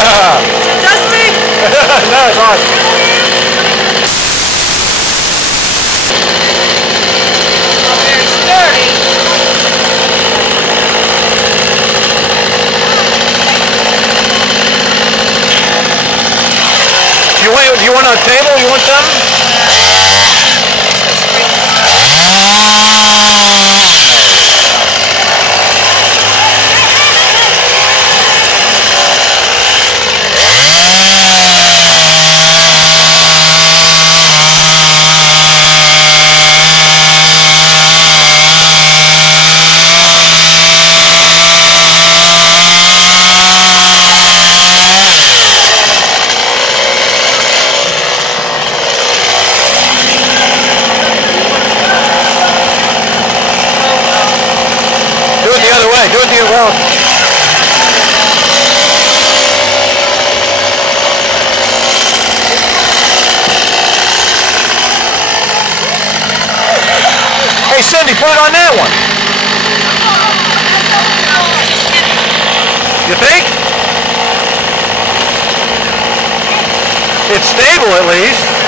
Just me? No, it's awesome. Very sturdy. Do you want a table? You want something? Do it the other way. Do it the other way. Hey, Cindy, put it on that one. You think? It's stable at least.